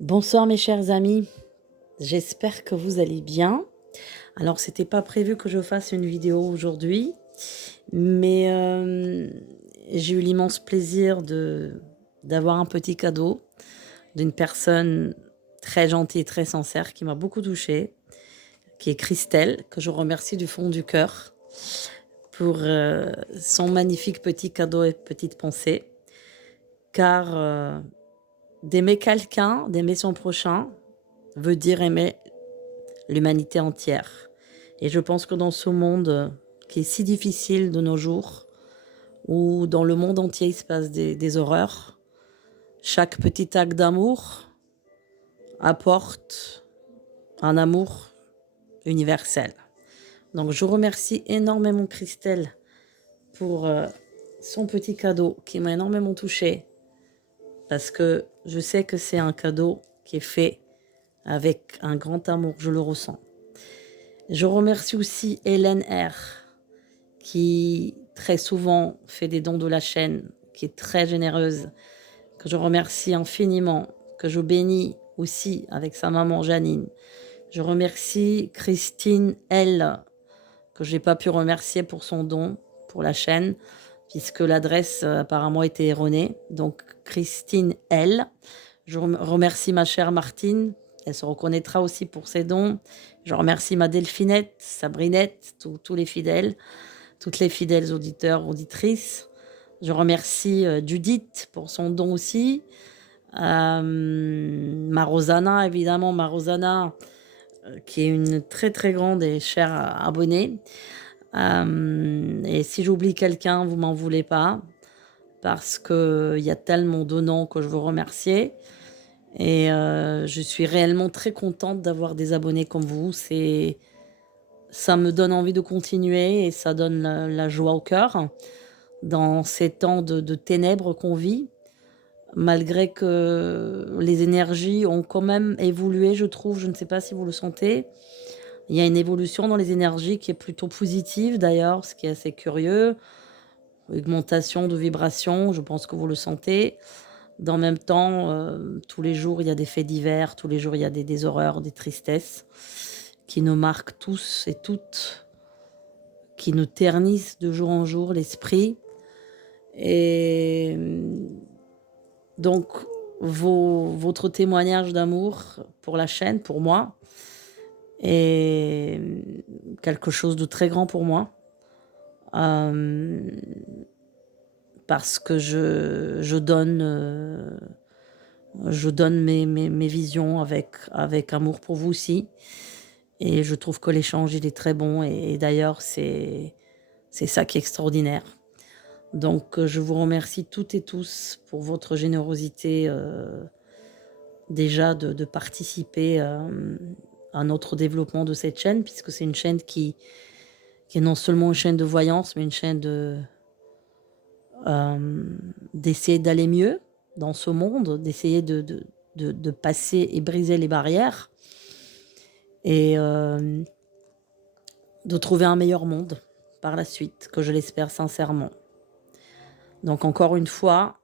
Bonsoir mes chers amis, j'espère que vous allez bien. Alors c'était pas prévu que je fasse une vidéo aujourd'hui, mais j'ai eu l'immense plaisir d'avoir un petit cadeau d'une personne très gentille, très sincère, qui m'a beaucoup touchée, qui est Christelle, que je remercie du fond du cœur pour son magnifique petit cadeau et petite pensée, car d'aimer quelqu'un, d'aimer son prochain, veut dire aimer l'humanité entière. Et je pense que dans ce monde qui est si difficile de nos jours, où dans le monde entier il se passe des horreurs, chaque petit acte d'amour apporte un amour universel. Donc je remercie énormément Christelle pour son petit cadeau qui m'a énormément touchée, parce que je sais que c'est un cadeau qui est fait avec un grand amour, je le ressens. Je remercie aussi Hélène R, qui très souvent fait des dons de la chaîne, qui est très généreuse, que je remercie infiniment, que je bénis aussi avec sa maman Janine. Je remercie Christine L, que je n'ai pas pu remercier pour son don pour la chaîne, puisque l'adresse apparemment était erronée. Donc Christine L. Je remercie ma chère Martine, elle se reconnaîtra aussi pour ses dons. Je remercie ma Delphinette, Sabrinette, tous les fidèles, toutes les fidèles auditeurs, auditrices. Je remercie Judith pour son don aussi. Ma Rosanna, évidemment, ma Rosanna, qui est une très très grande et chère abonnée. Et si j'oublie quelqu'un, vous m'en voulez pas, parce qu'il y a tellement de noms que je veux remercier. Et je suis réellement très contente d'avoir des abonnés comme vous. Ça me donne envie de continuer et ça donne la joie au cœur dans ces temps de ténèbres qu'on vit, malgré que les énergies ont quand même évolué, je trouve. Je ne sais pas si vous le sentez. Il y a une évolution dans les énergies qui est plutôt positive d'ailleurs, ce qui est assez curieux. Augmentation de vibrations, je pense que vous le sentez. Dans le même temps, tous les jours, il y a des faits divers, tous les jours, il y a des horreurs, des tristesses qui nous marquent tous et toutes, qui nous ternissent de jour en jour l'esprit. Et donc, votre témoignage d'amour pour la chaîne, pour moi, est quelque chose de très grand pour moi. Parce que je donne mes visions avec amour pour vous aussi. Et je trouve que l'échange, il est très bon. Et d'ailleurs, c'est ça qui est extraordinaire. Donc, je vous remercie toutes et tous pour votre générosité, déjà de participer à notre développement de cette chaîne, puisque c'est une chaîne qui est non seulement une chaîne de voyance, mais une chaîne d'essayer d'aller mieux dans ce monde, d'essayer de passer et briser les barrières et de trouver un meilleur monde par la suite, que je l'espère sincèrement. Donc encore une fois,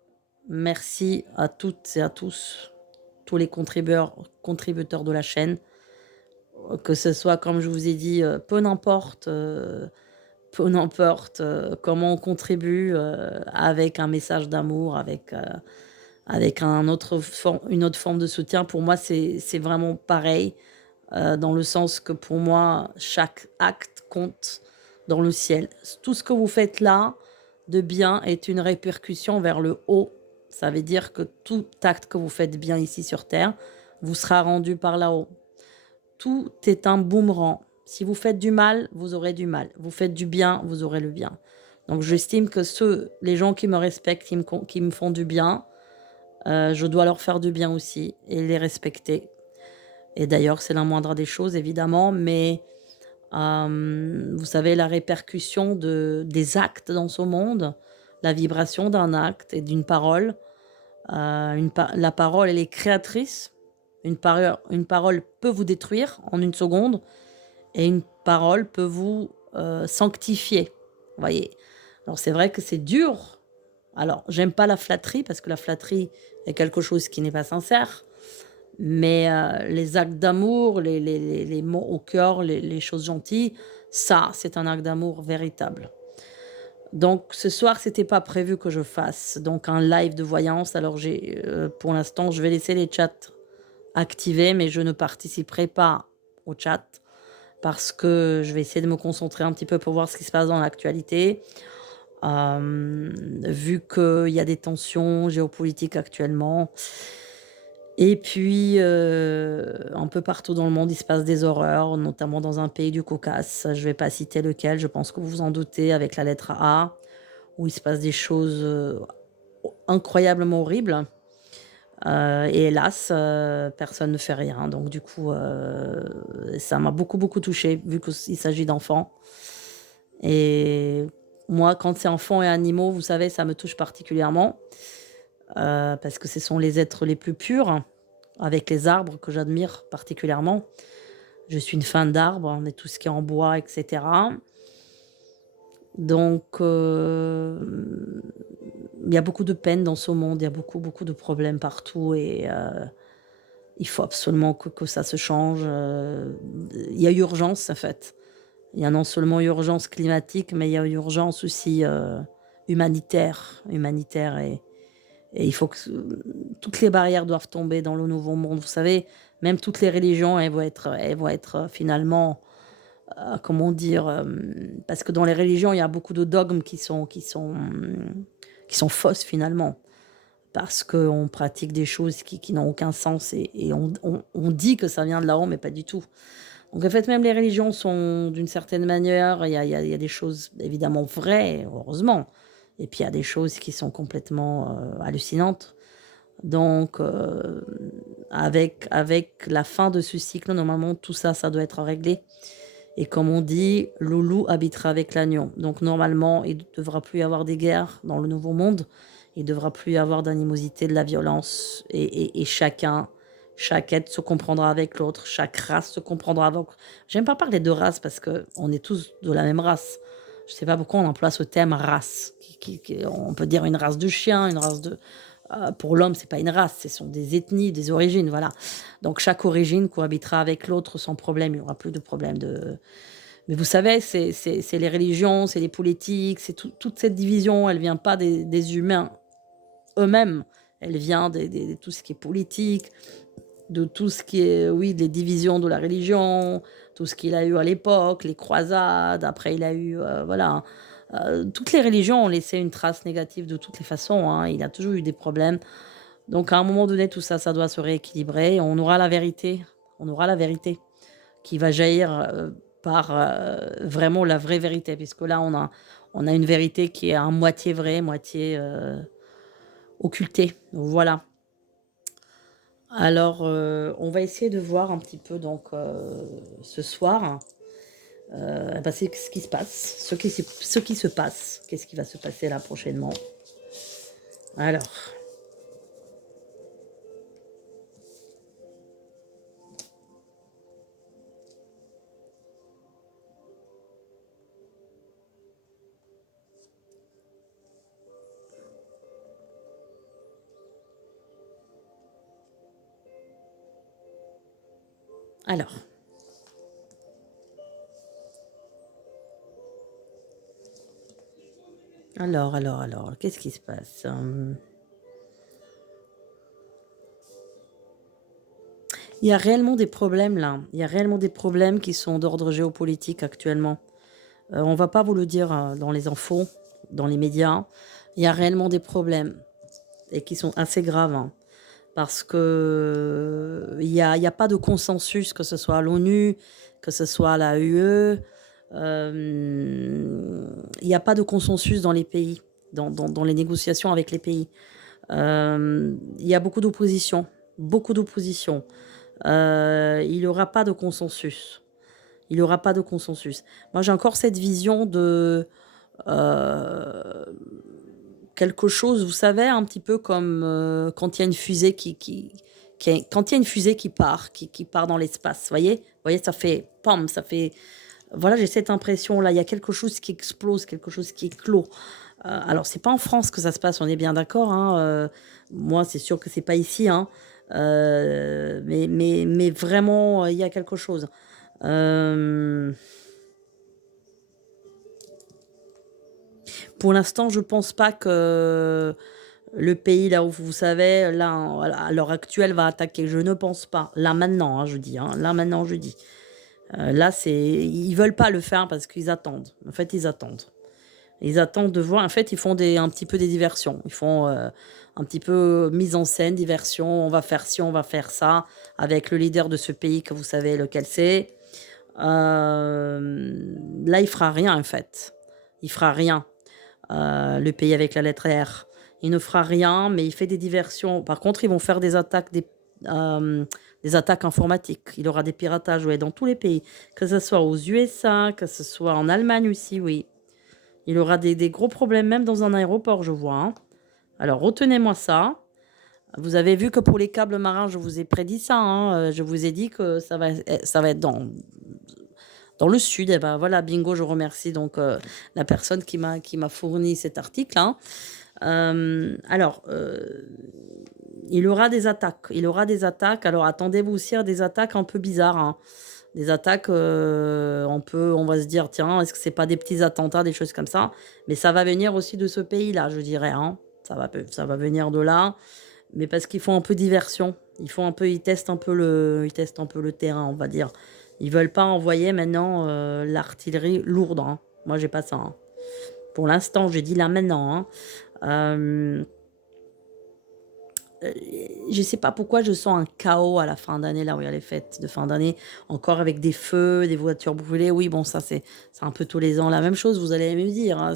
merci à toutes et à tous les contributeurs de la chaîne, que ce soit, comme je vous ai dit, peu n'importe comment on contribue, avec un message d'amour, avec une autre forme de soutien. Pour moi, c'est vraiment pareil, dans le sens que pour moi, chaque acte compte dans le ciel. Tout ce que vous faites là de bien est une répercussion vers le haut. Ça veut dire que tout acte que vous faites bien ici sur Terre vous sera rendu par là-haut. Tout est un boomerang. Si vous faites du mal, vous aurez du mal. Vous faites du bien, vous aurez le bien. Donc j'estime que les gens qui me respectent, qui me font du bien, je dois leur faire du bien aussi et les respecter. Et d'ailleurs, c'est la moindre des choses, évidemment, mais vous savez, la répercussion des actes dans ce monde, la vibration d'un acte et d'une parole, la parole, elle est créatrice. Une parole peut vous détruire en une seconde et une parole peut vous sanctifier. Vous voyez. Alors c'est vrai que c'est dur. Alors, j'aime pas la flatterie parce que la flatterie est quelque chose qui n'est pas sincère. Mais les actes d'amour, les mots au cœur, les choses gentilles, ça, c'est un acte d'amour véritable. Donc ce soir, c'était pas prévu que je fasse donc un live de voyance. Alors pour l'instant, je vais laisser les chats activés, mais je ne participerai pas au chat parce que je vais essayer de me concentrer un petit peu pour voir ce qui se passe dans l'actualité. Vu qu'il y a des tensions géopolitiques actuellement. Et puis, un peu partout dans le monde, il se passe des horreurs, notamment dans un pays du Caucase. Je vais pas citer lequel, je pense que vous vous en doutez, avec la lettre A, où il se passe des choses, incroyablement horribles. Et hélas, personne ne fait rien. Donc du coup, ça m'a beaucoup, beaucoup touchée, vu qu'il s'agit d'enfants. Et moi, quand c'est enfants et animaux, vous savez, ça me touche particulièrement, parce que ce sont les êtres les plus purs, avec les arbres que j'admire particulièrement. Je suis une fan d'arbres, mais tout ce qui est en bois, et cetera. Donc, il y a beaucoup de peine dans ce monde, il y a beaucoup, beaucoup de problèmes partout et il faut absolument que ça se change. Il y a urgence, en fait. Il y a non seulement urgence climatique, mais il y a urgence aussi humanitaire et il faut que toutes les barrières doivent tomber dans le nouveau monde. Vous savez, même toutes les religions, elles vont être finalement, comment dire, parce que dans les religions, il y a beaucoup de dogmes qui sont fausses finalement, parce qu'on pratique des choses qui n'ont aucun sens et on dit que ça vient de là-haut, mais pas du tout. Donc en fait, même les religions sont d'une certaine manière, il y a des choses évidemment vraies, heureusement, et puis il y a des choses qui sont complètement hallucinantes. Donc, avec la fin de ce cycle, normalement, tout ça, ça doit être réglé. Et comme on dit, le loup habitera avec l'agneau. Donc normalement, il ne devra plus y avoir des guerres dans le nouveau monde. Il ne devra plus y avoir d'animosité, de la violence. Et chaque être se comprendra avec l'autre. Chaque race se comprendra avec l'autre. J'aime pas parler de race parce qu'on est tous de la même race. Je ne sais pas pourquoi on emploie ce terme race. On peut dire une race de chien, une race de... pour l'homme, c'est pas une race, ce sont des ethnies, des origines, voilà. Donc chaque origine cohabitera avec l'autre sans problème, il n'y aura plus de problème de... Mais vous savez, c'est les religions, c'est les politiques, c'est toute cette division, elle vient pas des humains eux-mêmes, elle vient de tout ce qui est politique, de tout ce qui est, oui, des divisions de la religion, tout ce qu'il a eu à l'époque, les croisades, après il a eu, voilà, toutes les religions ont laissé une trace négative de toutes les façons, hein, il a toujours eu des problèmes. Donc à un moment donné, tout ça, ça doit se rééquilibrer. On aura la vérité qui va jaillir par vraiment la vraie vérité, puisque là, on a une vérité qui est à moitié vraie, moitié occultée. Donc, voilà. Alors, on va essayer de voir un petit peu donc ce soir c'est ce qui se passe, ce qui se passe, qu'est-ce qui va se passer là prochainement. Alors. Alors. Alors, qu'est-ce qui se passe? Il y a réellement des problèmes là. Il y a réellement des problèmes qui sont d'ordre géopolitique actuellement. On va pas vous le dire dans les infos, dans les médias. Il y a réellement des problèmes et qui sont assez graves, hein, parce que il y a pas de consensus, que ce soit à l'ONU, que ce soit à la UE. Il n'y a pas de consensus dans les pays, dans les négociations avec les pays. Il y a beaucoup d'opposition, beaucoup d'opposition. Il n'y aura pas de consensus. Il n'y aura pas de consensus. Moi, j'ai encore cette vision de euh, quelque chose, vous savez, un petit peu comme quand il y a une fusée quand il y a une fusée qui part dans l'espace. Voyez, ça fait pam, ça fait. Voilà, j'ai cette impression-là. Il y a quelque chose qui explose, quelque chose qui éclot. Alors, c'est pas en France que ça se passe, on est bien d'accord, hein. Moi, c'est sûr que c'est pas ici, hein. Mais vraiment, il y a quelque chose. Euh, pour l'instant, je pense pas que le pays, là où vous savez, là, à l'heure actuelle, va attaquer. Je ne pense pas. Là maintenant, hein, je dis. Hein, là maintenant, je dis. Là, ils veulent pas le faire parce qu'ils attendent. En fait, ils attendent. Ils attendent de voir. En fait, ils font un petit peu des diversions. Ils font un petit peu mise en scène, diversion. On va faire ci, on va faire ça avec le leader de ce pays que vous savez lequel c'est. Là, il fera rien en fait. Il fera rien. Le pays avec la lettre R. Il ne fera rien, mais il fait des diversions. Par contre, ils vont faire des attaques informatiques. Il aura des piratages ouais, dans tous les pays, que ce soit aux USA, que ce soit en Allemagne aussi, oui. Il aura des gros problèmes même dans un aéroport, je vois. Hein. Alors, retenez-moi ça. Vous avez vu que pour les câbles marins, je vous ai prédit ça. Hein. Je vous ai dit que ça va être dans le sud. Et ben voilà, bingo, je remercie donc la personne qui m'a fourni cet article. Hein. Il aura des attaques. Il aura des attaques. Alors attendez-vous aussi à des attaques un peu bizarres. Hein. Des attaques, on va se dire, tiens, est-ce que c'est pas des petits attentats, des choses comme ça? Mais ça va venir aussi de ce pays-là, je dirais. Hein. Ça va venir de là. Mais parce qu'ils font un peu diversion. Ils testent un peu le terrain, on va dire. Ils veulent pas envoyer maintenant l'artillerie lourde. Hein. Moi, j'ai pas ça. Hein. Pour l'instant, j'ai dit là maintenant. Hein. Euh, je sais pas pourquoi je sens un chaos à la fin d'année, là où il y a les fêtes de fin d'année, encore avec des feux, des voitures brûlées. Oui, bon, ça, c'est un peu tous les ans la même chose, vous allez me dire. Hein,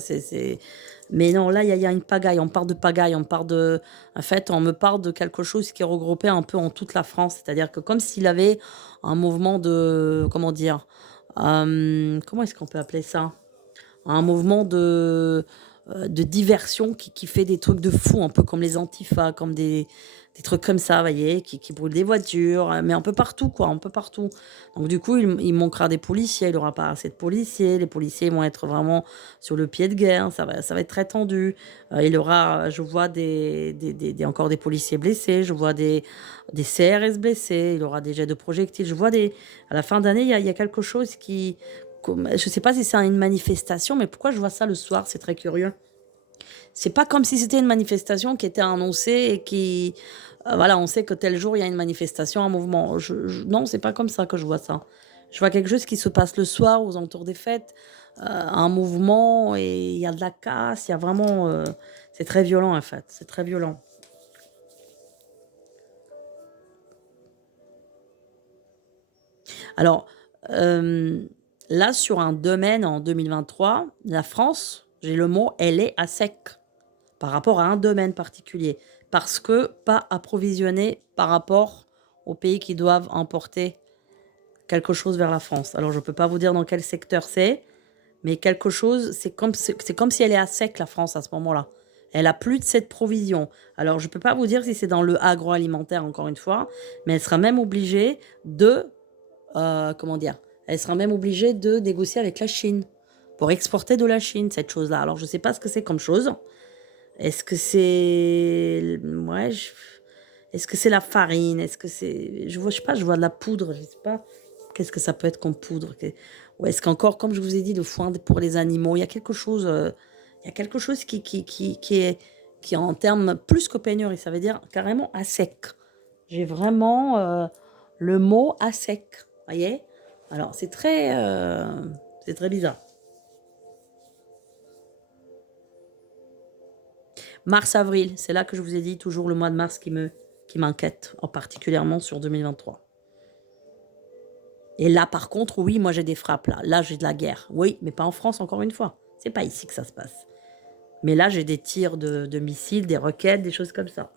Mais non, là, il y a une pagaille, on parle de pagaille, on parle de... En fait, on me parle de quelque chose qui est regroupé un peu en toute la France, c'est-à-dire que comme s'il avait un mouvement de... Comment dire comment est-ce qu'on peut appeler ça? Un mouvement de diversion qui fait des trucs de fou, un peu comme les antifas, comme des trucs comme ça, vous voyez, qui brûlent des voitures, mais un peu partout, quoi, un peu partout. Donc du coup, il manquera des policiers, il n'y aura pas assez de policiers, les policiers vont être vraiment sur le pied de guerre, ça va être très tendu. Il y aura, je vois encore des policiers blessés, je vois des CRS blessés, il y aura des jets de projectiles, à la fin d'année, il y a quelque chose je sais pas si c'est une manifestation, mais pourquoi je vois ça le soir? C'est très curieux. C'est pas comme si c'était une manifestation qui était annoncée et voilà, on sait que tel jour il y a une manifestation, un mouvement. Non, c'est pas comme ça que je vois ça. Je vois quelque chose qui se passe le soir aux alentours des fêtes, un mouvement et il y a de la casse, il y a vraiment. C'est très violent en fait, c'est très violent. Alors, euh, là, sur un domaine en 2023, la France, j'ai le mot, elle est à sec par rapport à un domaine particulier. Parce que pas approvisionné par rapport aux pays qui doivent importer quelque chose vers la France. Alors, je ne peux pas vous dire dans quel secteur c'est, mais quelque chose, c'est comme si elle est à sec, la France, à ce moment-là. Elle a plus de cette provision. Alors, je ne peux pas vous dire si c'est dans le agroalimentaire, encore une fois, mais elle sera même obligée comment dire, elle sera même obligée de négocier avec la Chine pour exporter de la Chine, cette chose-là. Alors, je ne sais pas ce que c'est comme chose. Est-ce que c'est... Ouais, est-ce que c'est la farine? Est-ce que c'est... Je sais pas, je vois de la poudre, je sais pas. Qu'est-ce que ça peut être comme poudre? Ou est-ce qu'encore, comme je vous ai dit, le foin pour les animaux, il y a quelque chose qui est en termes plus que pénurie, ça veut dire carrément à sec. J'ai vraiment le mot à sec, voyez? Alors, c'est très bizarre. Mars-avril, c'est là que je vous ai dit toujours le mois de mars qui m'inquiète, en particulièrement sur 2023. Et là, par contre, oui, moi j'ai des frappes là. Là, j'ai de la guerre. Oui, mais pas en France, encore une fois. C'est pas ici que ça se passe. Mais là, j'ai des tirs de missiles, des roquettes, des choses comme ça.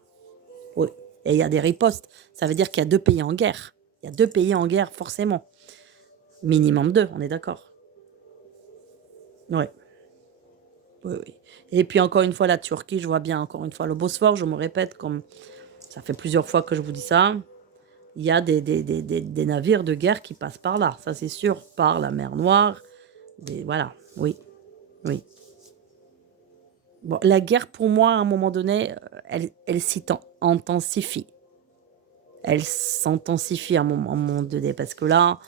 Oui. Et il y a des ripostes. Ça veut dire qu'il y a deux pays en guerre. Il y a deux pays en guerre, forcément. Minimum deux, on est d'accord. Oui. Oui, oui. Et puis encore une fois, la Turquie, je vois bien encore une fois le Bosphore, je me répète, comme ça fait plusieurs fois que je vous dis ça. Il y a des navires de guerre qui passent par là, ça c'est sûr, par la mer Noire. Voilà, oui, oui. Bon, la guerre, pour moi, à un moment donné, elle s'intensifie. elle s'intensifie à un moment donné. Parce que là,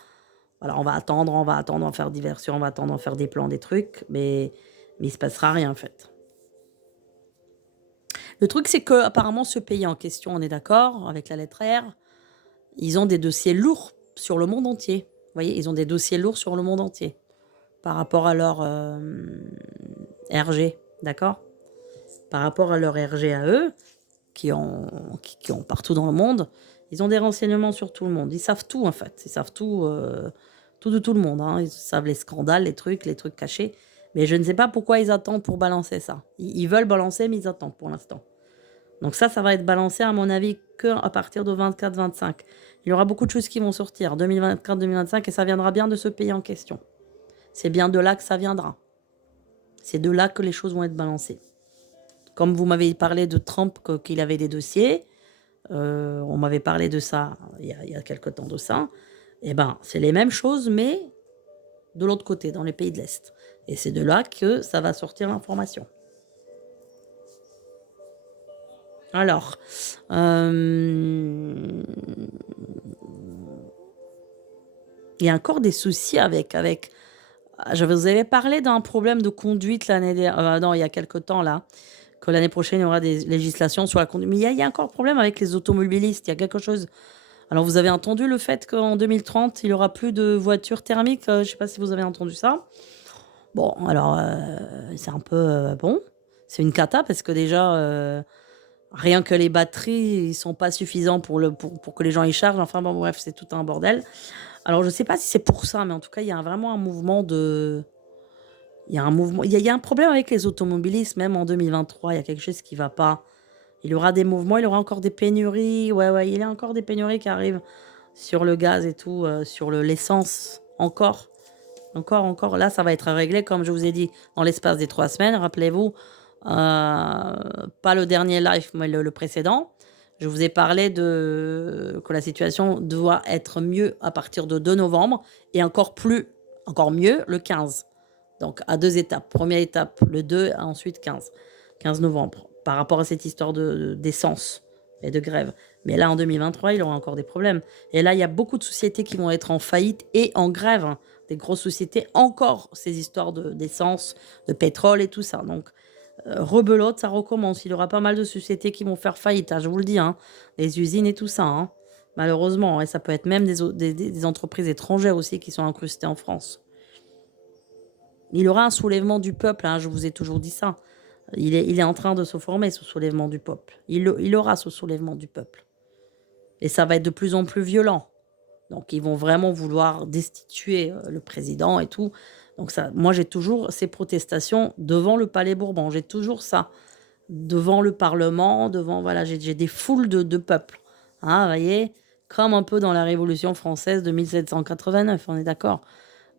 voilà, on va attendre, on va faire diversion, on va attendre, on va faire des plans, des trucs, mais il se passera rien en fait. Le truc, c'est que apparemment, ce pays en question, on est d'accord avec la lettre R, ils ont des dossiers lourds sur le monde entier. Vous voyez, ils ont des dossiers lourds sur le monde entier par rapport à leur RG, d'accord? Par rapport à leur RG à eux, qui ont partout dans le monde, ils ont des renseignements sur tout le monde. Ils savent tout en fait. Ils savent tout, tout de tout le monde, hein. Ils savent les scandales, les trucs cachés. Mais je ne sais pas pourquoi ils attendent pour balancer ça. Ils veulent balancer, mais ils attendent pour l'instant. Donc ça va être balancé, à mon avis, qu'à partir de 24-25. Il y aura beaucoup de choses qui vont sortir, 2024-2025, et ça viendra bien de ce pays en question. C'est bien de là que ça viendra. C'est de là que les choses vont être balancées. Comme vous m'avez parlé de Trump, qu'il avait des dossiers, on m'avait parlé de ça il y a quelque temps de ça, et ben c'est les mêmes choses, mais de l'autre côté, dans les pays de l'Est. Et c'est de là que ça va sortir l'information. Alors, il y a encore des soucis avec je vous avais parlé d'un problème de conduite l'année dernière, non, il y a quelque temps là, que l'année prochaine, il y aura des législations sur la conduite. Mais il y a encore problème avec les automobilistes, il y a quelque chose. Alors, vous avez entendu le fait qu'en 2030, il n'y aura plus de voitures thermiques, je ne sais pas si vous avez entendu ça. Bon, alors, c'est un peu, bon, c'est une cata parce que déjà, rien que les batteries, ils sont pas suffisants pour que les gens y chargent. Enfin bon, bref, c'est tout un bordel. Alors, je sais pas si c'est pour ça, mais en tout cas, il y a vraiment un mouvement de il y a un mouvement il y a un problème avec les automobilistes, même en 2023, il y a quelque chose qui va pas. Il y aura des mouvements, il y aura encore des pénuries. Ouais, ouais, il y a encore des pénuries qui arrivent sur le gaz et tout, sur l'essence, encore. Encore. Là, ça va être réglé, comme je vous ai dit, dans l'espace des 3 semaines. Rappelez-vous, pas le dernier live, mais le précédent. Je vous ai parlé que la situation doit être mieux à partir de 2 novembre et encore mieux le 15. Donc, à 2 étapes. Première étape, le 2, ensuite 15 novembre, par rapport à cette histoire d'essence et de grève. Mais là, en 2023, il y aura encore des problèmes. Et là, il y a beaucoup de sociétés qui vont être en faillite et en grève, hein. Des grosses sociétés, encore ces histoires d'essence, de pétrole et tout ça. Donc, rebelote, ça recommence. Il y aura pas mal de sociétés qui vont faire faillite, hein, je vous le dis, hein. Les usines et tout ça, hein. Malheureusement. Et ça peut être même des entreprises étrangères aussi qui sont incrustées en France. Il y aura un soulèvement du peuple, hein, je vous ai toujours dit ça. Il est en train de se former, ce soulèvement du peuple. Il aura ce soulèvement du peuple. Et ça va être de plus en plus violent. Donc, ils vont vraiment vouloir destituer le président et tout. Donc, ça, moi, j'ai toujours ces protestations devant le Palais Bourbon. J'ai toujours ça. Devant le Parlement, voilà, j'ai des foules de peuple. Hein, vous voyez, comme un peu dans la Révolution française de 1789, on est d'accord.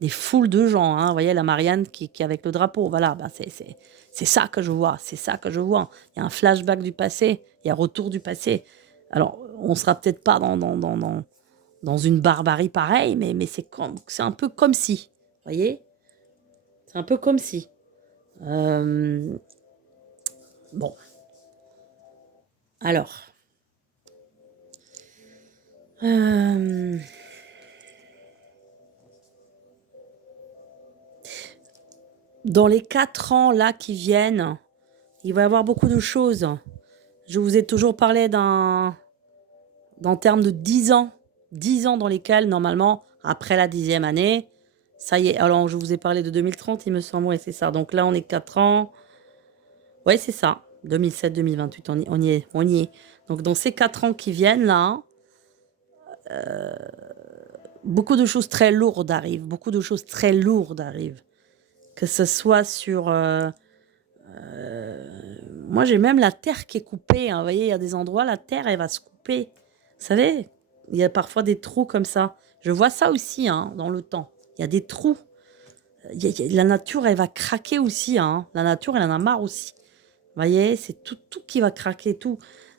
Des foules de gens, hein, vous voyez, la Marianne qui est avec le drapeau. Voilà, bah, c'est ça que je vois. C'est ça que je vois. Il y a un flashback du passé. Il y a un retour du passé. Alors, on sera peut-être pas dans une barbarie pareille, mais c'est un peu comme si. Vous voyez? C'est un peu comme si. Bon. Alors. Dans les 4 ans là qui viennent, il va y avoir beaucoup de choses. Je vous ai toujours parlé d'un terme de 10 ans. 10 ans dans lesquels, normalement, après la 10e année, ça y est. Alors, je vous ai parlé de 2030, il me semble. Oui, c'est ça. Donc là, on est 4 ans. Oui, c'est ça. 2007-2028, on y est. Donc, dans ces 4 ans qui viennent, là, beaucoup de choses très lourdes arrivent. Beaucoup de choses très lourdes arrivent. Que ce soit sur... moi, j'ai même la terre qui est coupée, hein. Vous voyez, il y a des endroits, la terre, elle va se couper. Vous savez, il y a parfois des trous comme ça. Je vois ça aussi, hein, dans le temps. Il y a des trous. La nature, elle va craquer aussi, hein. La nature, elle en a marre aussi. Vous voyez, c'est tout qui va craquer, tout.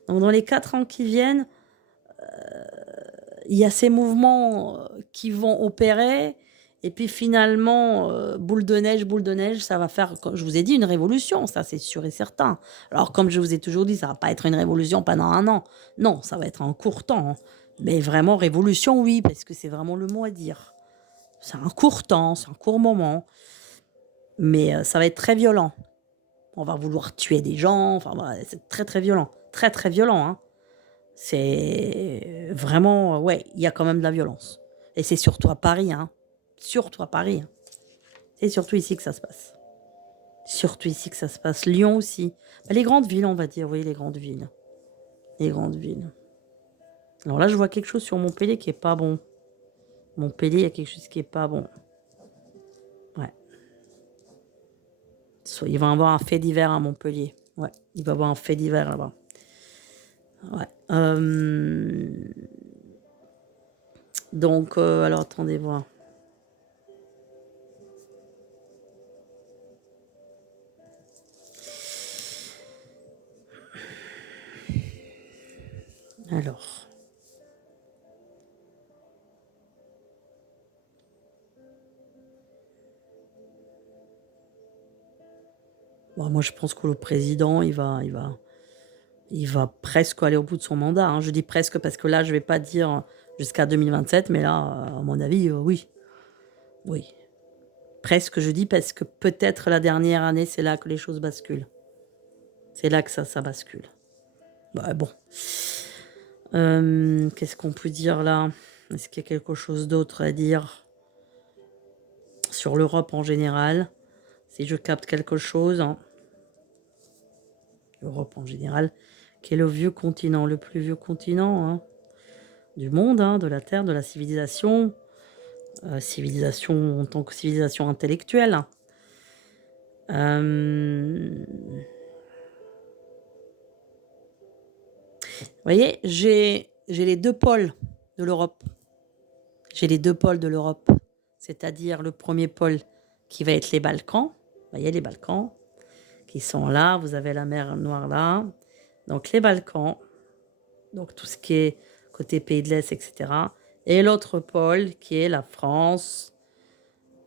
Donc, dans les 4 ans qui viennent, il y a ces mouvements qui vont opérer. Et puis finalement, boule de neige, ça va faire, comme je vous ai dit, une révolution. Ça, c'est sûr et certain. Alors, comme je vous ai toujours dit, ça va pas être une révolution pendant 1 an. Non, ça va être en court temps, hein. Mais vraiment, révolution, oui, parce que c'est vraiment le mot à dire. C'est un court temps, c'est un court moment, mais ça va être très violent. On va vouloir tuer des gens, enfin, voilà, c'est très, très violent. Très, très violent, hein. C'est vraiment, ouais, il y a quand même de la violence. Et c'est surtout à Paris, hein. Surtout à Paris, hein. C'est surtout ici que ça se passe. Surtout ici que ça se passe. Lyon aussi. Bah, les grandes villes, on va dire, oui, les grandes villes. Les grandes villes. Alors là, je vois quelque chose sur Montpellier qui est pas bon. Montpellier, il y a quelque chose qui est pas bon. Ouais. Il va y avoir un fait divers à Montpellier. Ouais, il va y avoir un fait divers là-bas. Ouais. Donc, alors attendez voir. Alors. Bon, moi, je pense que le président, il va presque aller au bout de son mandat, hein. Je dis presque parce que là, je vais pas dire jusqu'à 2027, mais là, à mon avis, oui. Oui. Presque, je dis, parce que peut-être la dernière année, c'est là que les choses basculent. C'est là que ça bascule. Bah, bon. Qu'est-ce qu'on peut dire là? Est-ce qu'il y a quelque chose d'autre à dire sur l'Europe en général? Si je capte quelque chose, hein. L'Europe en général, qui est le vieux continent, le plus vieux continent, hein, du monde, hein, de la Terre, de la civilisation. Civilisation en tant que civilisation intellectuelle. Vous voyez, j'ai les deux pôles de l'Europe. J'ai les deux pôles de l'Europe. C'est-à-dire le premier pôle qui va être les Balkans. Vous voyez, les Balkans qui sont là. Vous avez la mer Noire là. Donc les Balkans. Donc tout ce qui est côté pays de l'Est, etc. Et l'autre pôle qui est la France,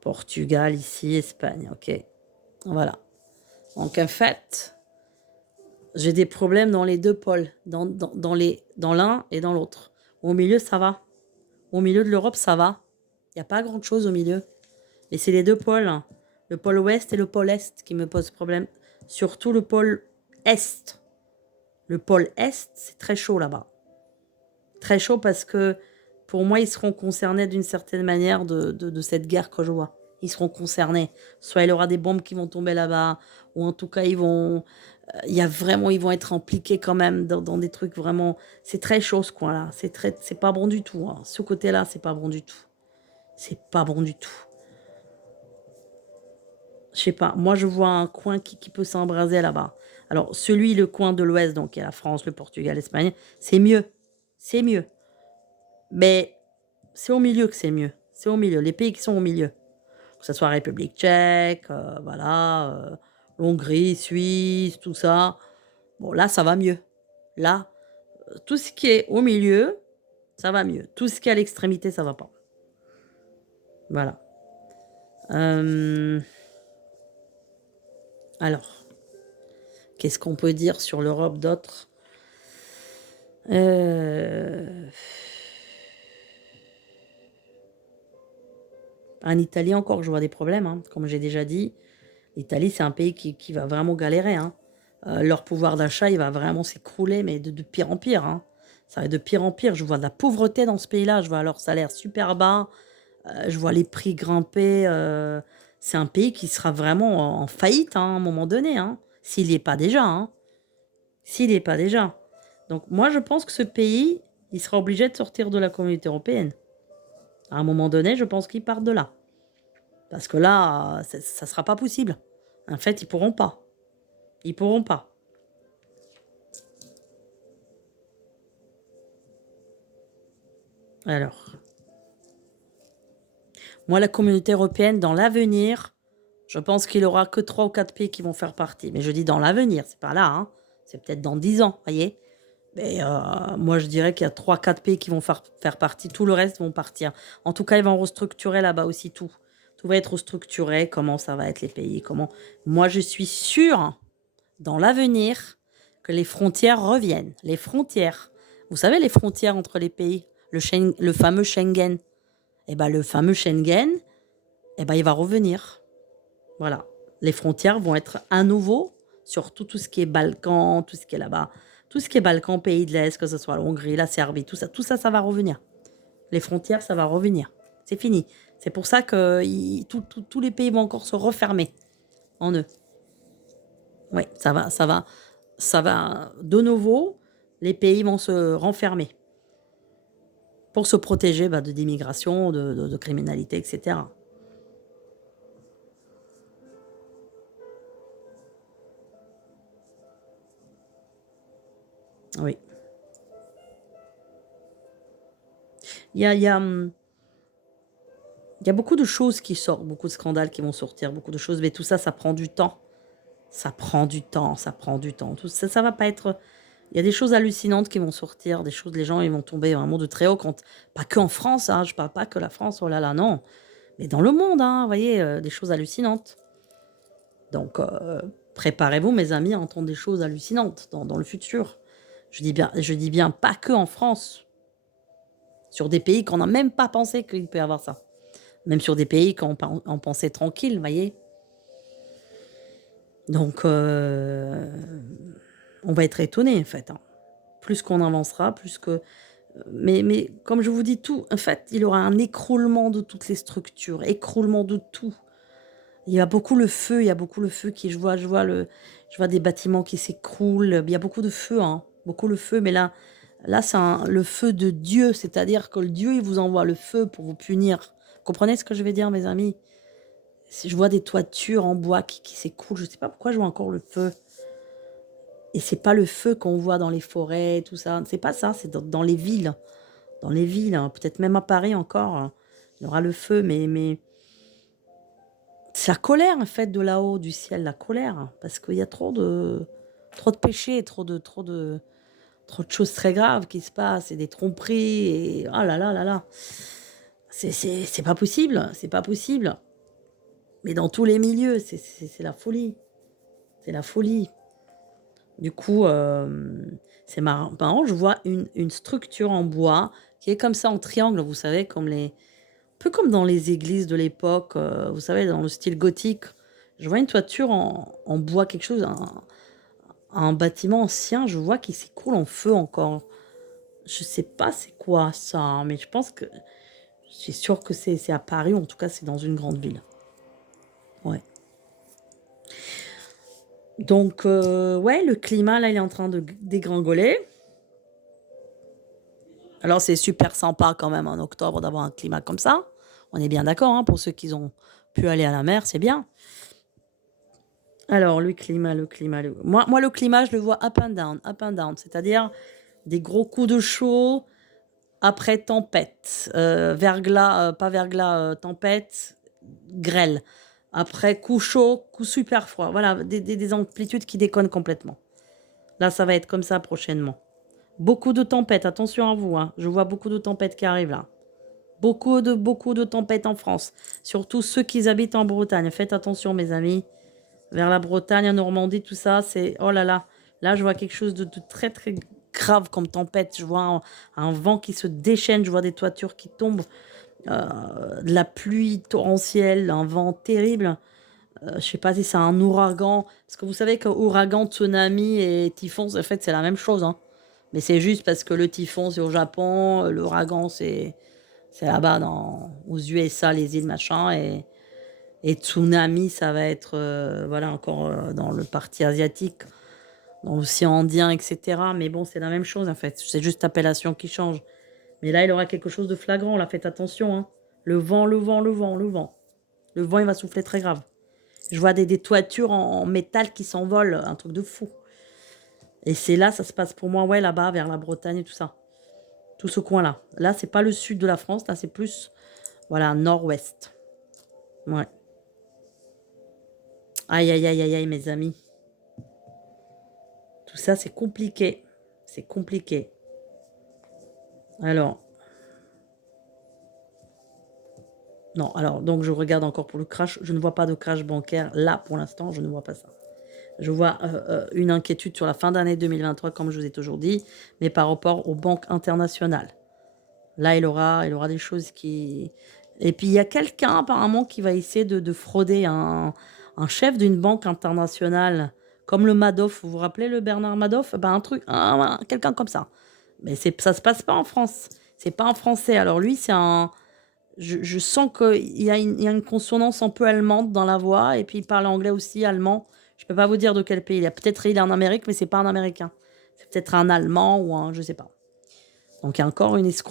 Portugal, ici, Espagne. OK. Voilà. Donc en fait, j'ai des problèmes dans les deux pôles, dans l'un et dans l'autre. Au milieu, ça va. Au milieu de l'Europe, ça va. Il n'y a pas grand-chose au milieu. Et c'est les deux pôles, hein. Le pôle ouest et le pôle est qui me posent problème. Surtout le pôle est. Le pôle est, c'est très chaud là-bas. Très chaud parce que pour moi, ils seront concernés d'une certaine manière de cette guerre que je vois. Ils seront concernés. Soit il y aura des bombes qui vont tomber là-bas, ou en tout cas, ils vont être impliqués quand même dans des trucs vraiment. C'est très chaud ce coin-là. C'est pas bon du tout, hein. Ce côté-là, c'est pas bon du tout. C'est pas bon du tout. Je sais pas. Moi, je vois un coin qui peut s'embraser là-bas. Alors, le coin de l'ouest, donc il y a la France, le Portugal, l'Espagne, c'est mieux. C'est mieux. Mais c'est au milieu que c'est mieux. C'est au milieu. Les pays qui sont au milieu. Que ce soit République tchèque, voilà, l'Hongrie, Suisse, tout ça. Bon, là, ça va mieux. Là, tout ce qui est au milieu, ça va mieux. Tout ce qui est à l'extrémité, ça va pas. Voilà. Alors, qu'est-ce qu'on peut dire sur l'Europe d'autre? En Italie encore, je vois des problèmes, hein. Comme j'ai déjà dit, l'Italie, c'est un pays qui va vraiment galérer, hein. Leur pouvoir d'achat, il va vraiment s'écrouler, mais de pire en pire, hein. Ça va être de pire en pire. Je vois de la pauvreté dans ce pays-là. Je vois leur salaire super bas. Je vois les prix grimper. C'est un pays qui sera vraiment en faillite, hein, à un moment donné, hein. S'il n'y est pas déjà, hein. S'il n'y est pas déjà. Donc moi, je pense que ce pays, il sera obligé de sortir de la communauté européenne. À un moment donné, je pense qu'ils partent de là. Parce que là, ça ne sera pas possible. En fait, ils pourront pas. Ils pourront pas. Alors, moi, la communauté européenne, dans l'avenir, je pense qu'il n'y aura que 3 ou 4 pays qui vont faire partie. Mais je dis dans l'avenir, c'est pas là, hein. C'est peut-être dans 10 ans, voyez. Mais moi, je dirais qu'il y a 3, 4 pays qui vont faire partie. Tout le reste vont partir. En tout cas, ils vont restructurer là-bas aussi tout. Tout va être restructuré. Comment ça va être les pays? Comment? Moi, je suis sûre, dans l'avenir, que les frontières reviennent. Les frontières. Vous savez, les frontières entre les pays. le fameux Schengen. Et ben le fameux Schengen, et ben il va revenir. Voilà. Les frontières vont être à nouveau, surtout tout ce qui est Balkans, tout ce qui est là-bas, tout ce qui est Balkans, pays de l'Est, que ce soit la Hongrie, la Serbie, tout ça, ça va revenir. Les frontières, ça va revenir. C'est fini. C'est pour ça que tous les pays vont encore se refermer en eux. Oui, ça va de nouveau, les pays vont se renfermer pour se protéger d'immigration, de criminalité, etc. Oui. Il y a, il y a, hum, il y a beaucoup de choses qui sortent, beaucoup de scandales qui vont sortir, beaucoup de choses, mais tout ça, ça prend du temps. Ça prend du temps, ça prend du temps. Tout ça, ça va pas être. Il y a des choses hallucinantes qui vont sortir, des choses, les gens, ils vont tomber vraiment de très haut. Pas que en France, hein, je parle pas que la France, oh là là, non. Mais dans le monde, hein, vous voyez, des choses hallucinantes. Donc, préparez-vous, mes amis, à entendre des choses hallucinantes dans le futur. Je dis bien pas que en France, sur des pays qu'on n'a même pas pensé qu'il peut y avoir ça. Même sur des pays qu'on pensait tranquilles, vous voyez. Donc, on va être étonné en fait, hein. Plus qu'on avancera, plus que mais comme je vous dis tout, en fait, il y aura un écroulement de toutes les structures, écroulement de tout. Il y a beaucoup le feu qui je vois des bâtiments qui s'écroulent, il y a beaucoup de feu, hein, beaucoup le feu, mais là c'est le feu de Dieu, c'est-à-dire que le Dieu, il vous envoie le feu pour vous punir. Comprenez ce que je veux dire, mes amis? Si je vois des toitures en bois qui s'écroulent, je sais pas pourquoi je vois encore le feu. Et c'est pas le feu qu'on voit dans les forêts, tout ça. C'est pas ça, c'est dans les villes. Dans les villes, hein, peut-être même à Paris encore, hein, il y aura le feu, mais c'est la colère, en fait, de là-haut, du ciel, la colère. Hein, parce qu'il y a trop de péchés, trop de choses très graves qui se passent, et des tromperies, et oh là là là là. C'est pas possible, c'est pas possible. Mais dans tous les milieux, c'est la folie. C'est la folie. Du coup, c'est marrant, je vois une structure en bois qui est comme ça en triangle, vous savez, un peu comme dans les églises de l'époque, vous savez, dans le style gothique. Je vois une toiture en bois, quelque chose, un bâtiment ancien, je vois qu'il s'écroule en feu encore. Je sais pas c'est quoi ça, hein, mais je pense que je suis sûre que c'est à Paris, ou en tout cas c'est dans une grande ville. Ouais. Donc, ouais, le climat, là, il est en train de dégringoler. Alors, c'est super sympa quand même en octobre d'avoir un climat comme ça. On est bien d'accord, hein, pour ceux qui ont pu aller à la mer, c'est bien. Alors, le climat. Moi, le climat, je le vois up and down. C'est-à-dire des gros coups de chaud après tempête. Verglas, pas verglas, tempête, grêle. Après coup chaud, coup super froid. Voilà, des amplitudes qui déconnent complètement. Là, ça va être comme ça prochainement. Beaucoup de tempêtes, attention à vous, hein. Je vois beaucoup de tempêtes qui arrivent là. Beaucoup de tempêtes en France. Surtout ceux qui habitent en Bretagne. Faites attention, mes amis. Vers la Bretagne, en Normandie, tout ça, c'est... Oh là là. Là, je vois quelque chose de très, très grave comme tempête. Je vois un vent qui se déchaîne. Je vois des toitures qui tombent. De la pluie torrentielle. Un vent terrible. Je sais pas si c'est un ouragan. Parce que vous savez qu'ouragan, tsunami et typhon, en fait, c'est la même chose, hein. Mais c'est juste parce que le typhon, c'est au Japon. L'ouragan, c'est là-bas aux USA, les îles machin, et tsunami, ça va être voilà encore dans le parti asiatique, dans l'océan Indien, etc. Mais bon, c'est la même chose en fait, c'est juste l'appellation qui change. Mais là, il aura quelque chose de flagrant, là, faites attention, hein. Le vent, le vent, le vent, le vent. Le vent, il va souffler très grave. Je vois des toitures en métal qui s'envolent, un truc de fou. Et c'est là, ça se passe pour moi, ouais, là-bas, vers la Bretagne et tout ça. Tout ce coin-là. Là, c'est pas le sud de la France, là, c'est plus, voilà, nord-ouest. Ouais. Aïe, aïe, aïe, aïe, aïe, mes amis. Tout ça, c'est compliqué. C'est compliqué. Alors, non, alors, donc je regarde encore pour le crash. Je ne vois pas de crash bancaire. Là, pour l'instant, je ne vois pas ça. Je vois une inquiétude sur la fin d'année 2023, comme je vous ai toujours dit, mais par rapport aux banques internationales. Là, il aura des choses qui et puis il y a quelqu'un apparemment qui va essayer de frauder un chef d'une banque internationale comme le Madoff. Vous vous rappelez le Bernard Madoff? Ben, un truc quelqu'un comme ça. Mais ça se passe pas en France. C'est pas un Français. Alors lui, c'est un je sens qu'il y a une consonance un peu allemande dans la voix et puis il parle anglais aussi, allemand. Je peux pas vous dire de quel pays il est. Peut-être il est en Amérique, mais c'est pas un Américain. C'est peut-être un Allemand ou un je sais pas. Donc il y a encore une escroquerie.